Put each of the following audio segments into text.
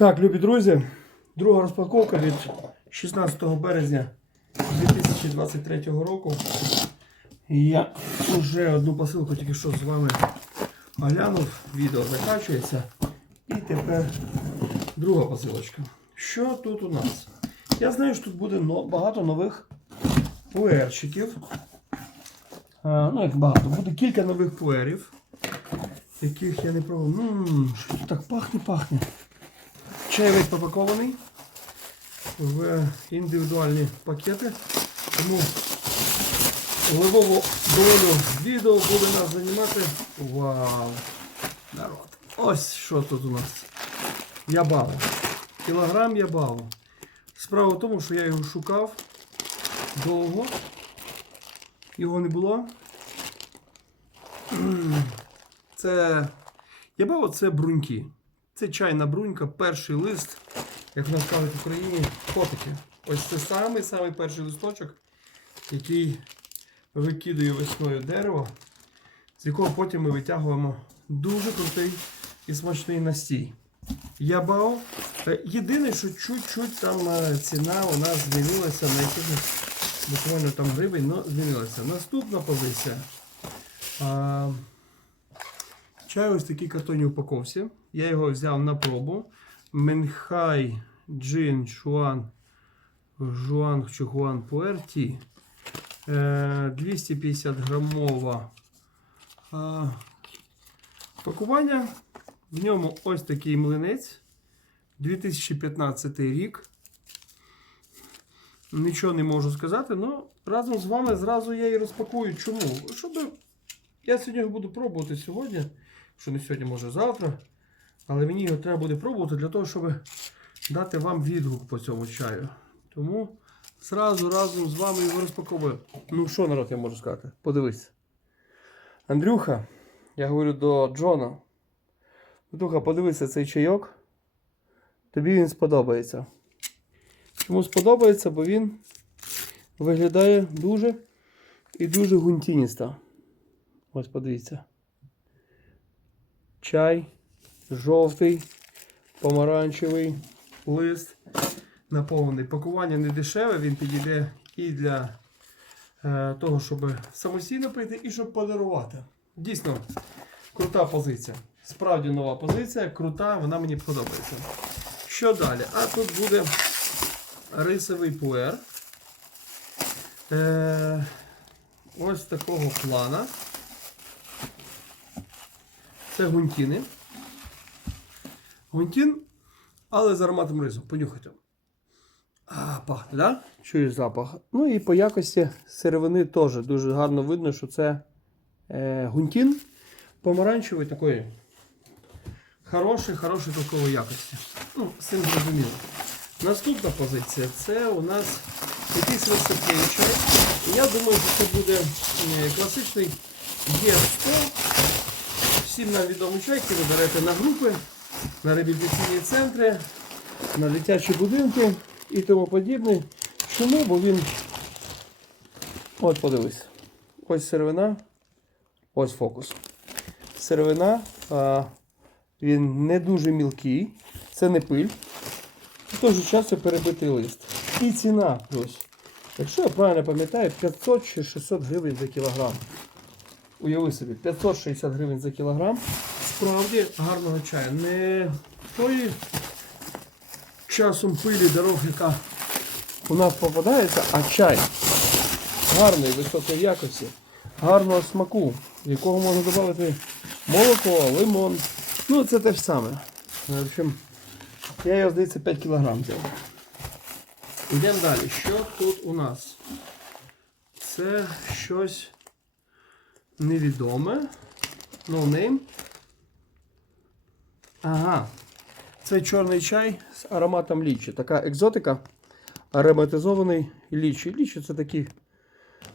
Так, любі друзі, друга розпаковка від 16 березня 2023 року. Я вже одну посилку тільки що з вами оглянув, відео закачується. І тепер друга посилочка. Що тут у нас? Я знаю, що тут буде багато нових пуерчиків. А, ну, як багато, буде кілька нових пуерів, яких я не пробував. Ммм, що тут так пахне, пахне. Чай весь попакований в індивідуальні пакети. Тому левову долю відео буде нас займати. Вау! Народ. Ось що тут у нас. Ябаву. Кілограм ябаву. Справа в тому, що я його шукав довго. Його не було. Це ябава це бруньки. Це чайна брунька, перший лист, як нас кажуть в Україні, котики. Ось це самий самий перший листочок, який викидує весною дерево, з якого потім ми витягуємо дуже крутий і смачний настій. Ябао. Е, Єдине, що чуть-чуть там е, ціна у нас змінилася на якихось буквально там гривень, але змінилася. Наступна позиція. Чай ось такій картонній упаковці. Я його взяв на пробу. Менхай Джин Шуан Жуан Чухуан Пуерті. Е, 250 грамова пакування. В ньому ось такий млинець. 2015 рік. Нічого не можу сказати, але разом з вами зразу я і розпакую. Чому? Щоб я сьогодні буду пробувати сьогодні. Що не сьогодні, може завтра. Але мені його треба буде пробувати для того, щоб дати вам відгук по цьому чаю. Тому зразу разом з вами його розпаковую. Ну що, народ, я можу сказати? Подивись. Андрюха, я говорю до Джона. Андрюха, подивися цей чайок. Тобі він сподобається. Чому сподобається? Бо він виглядає дуже і дуже гунтіністо. Ось подивіться. Чай, жовтий, помаранчевий лист наповнений. Пакування не дешеве, він підійде і для е, того, щоб самостійно пити, і щоб подарувати. Дійсно, крута позиція. Справді нова позиція, крута, вона мені подобається. Що далі? А тут буде рисовий пуер. Е, ось такого плана. Це гунтіни. Гунтін, але з ароматом рису. Понюхайте. А, пахне, да? Чуєш запах. Ну і по якості сировини теж дуже гарно видно, що це е, гунтін помаранчевий такої хороший, хороший такої якості. Ну, з цим зрозуміло. Наступна позиція це у нас якийсь високий чай. Я думаю, що це буде е, класичний Є100 всім нам відомий чай, який ви берете на групи, на реабілітаційні центри, на дитячі будинки і тому подібне. Чому? Бо він. От подивись. Ось сировина, ось фокус. Сировина, він не дуже мілкий, це не пиль. В той же час це перебитий лист. І ціна ось. Якщо я правильно пам'ятаю, 500 чи 600 гривень за кілограм. Уяви собі, 560 гривень за кілограм. Справді гарного чаю. Не тої часом пилі дорог, яка у нас попадається, а чай гарної, високої якості, гарного смаку, в якого можна додати молоко, лимон. Ну, це те ж саме. В общем, я його, здається, 5 кілограм взяв. Йдемо далі. Що тут у нас? Це щось невідоме. No name. Ага. Це чорний чай з ароматом лічі. Така екзотика. Ароматизований лічі. Лічі це такий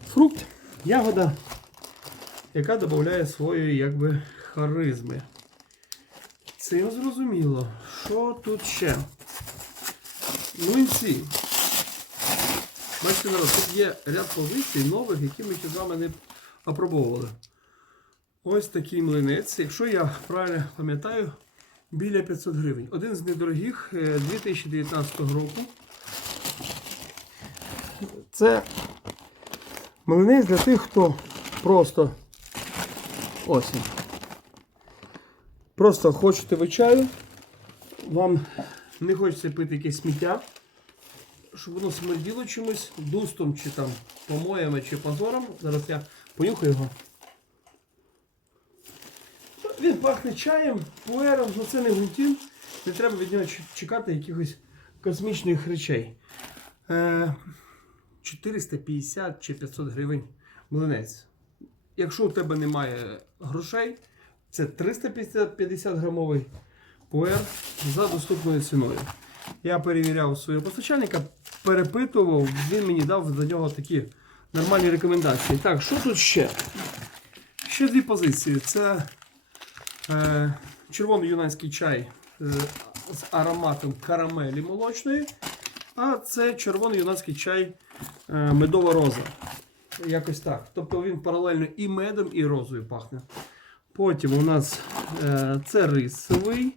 фрукт, ягода, яка додає своєї якби харизми. Цим зрозуміло. Що тут ще? Млинці. Бачите, народ, тут є ряд позицій нових, які ми ще з вами не опробовували. Ось такий млинець. Якщо я правильно пам'ятаю, біля 500 гривень. Один з недорогих е, 2019 року. Це млинець для тих, хто просто ось. Просто хочете ви чаю, вам не хочеться пити якесь сміття, щоб воно смерділо чимось, дустом чи там помоями чи позором. Зараз я понюхаю його. Він пахне чаєм, пуером, але це не гунтін. Не треба від нього чекати якихось космічних речей. Е, 450 чи 500 гривень млинець. Якщо у тебе немає грошей, це 350 грамовий пуер за доступною ціною. Я перевіряв свого постачальника, перепитував, він мені дав за нього такі нормальні рекомендації. Так, що тут ще? Ще дві позиції. Це е, червоний юнанський чай е, з ароматом карамелі молочної, а це червоний юнанський чай е, медова роза. Якось так. Тобто він паралельно і медом, і розою пахне. Потім у нас е, це рисовий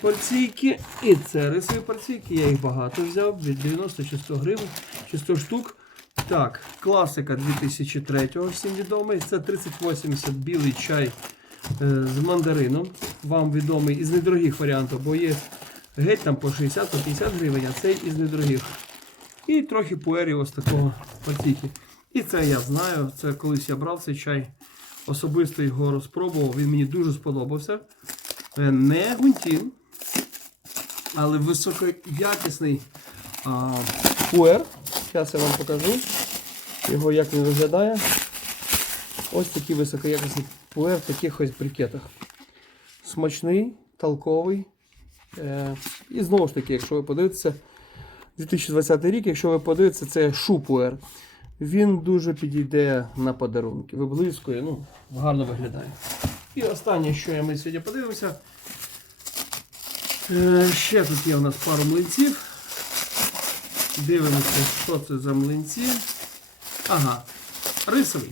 порційки, і це рисові порційки. Я їх багато взяв від 90 чи 100 гривень, чи 100 штук. Так, класика 2003-го, всім відомий. Це 3080 білий чай е, з мандарином. Вам відомий із недорогих варіантів, бо є геть там по 60-50 гривень, а цей із недорогих. І трохи пуерів ось такого патіки. І це я знаю. Це колись я брав цей чай. Особисто його розпробував. Він мені дуже сподобався. Е, Не гунтін, але високоякісний а, пуер. Зараз я вам покажу його, як він виглядає. Ось такий високоякісний пуер в таких ось брикетах. Смачний, толковий. Е, і знову ж таки, якщо ви подивитеся, 2020 рік, якщо ви подивитеся, це шупуер. Він дуже підійде на подарунки. Виблискує, ну, гарно виглядає. І останнє, що ми сьогодні подивимося. Е, ще тут є у нас пару млинців. Дивимося, що це за млинці. Ага, рисовий.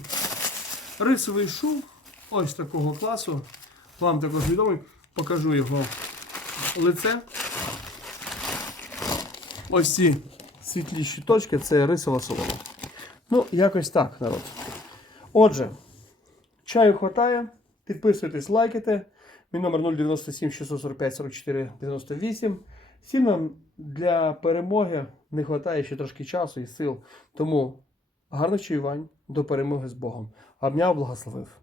Рисовий шу, ось такого класу. Вам також відомий. Покажу його лице. Ось ці світліші точки це рисова солома. Ну, якось так, народ. Отже, чаю хватає. Підписуйтесь, лайкайте. Мій номер 097 645 44 98. Всім нам для перемоги не вистачає ще трошки часу і сил. Тому гарних чаювань до перемоги з Богом. Обняв, благословив.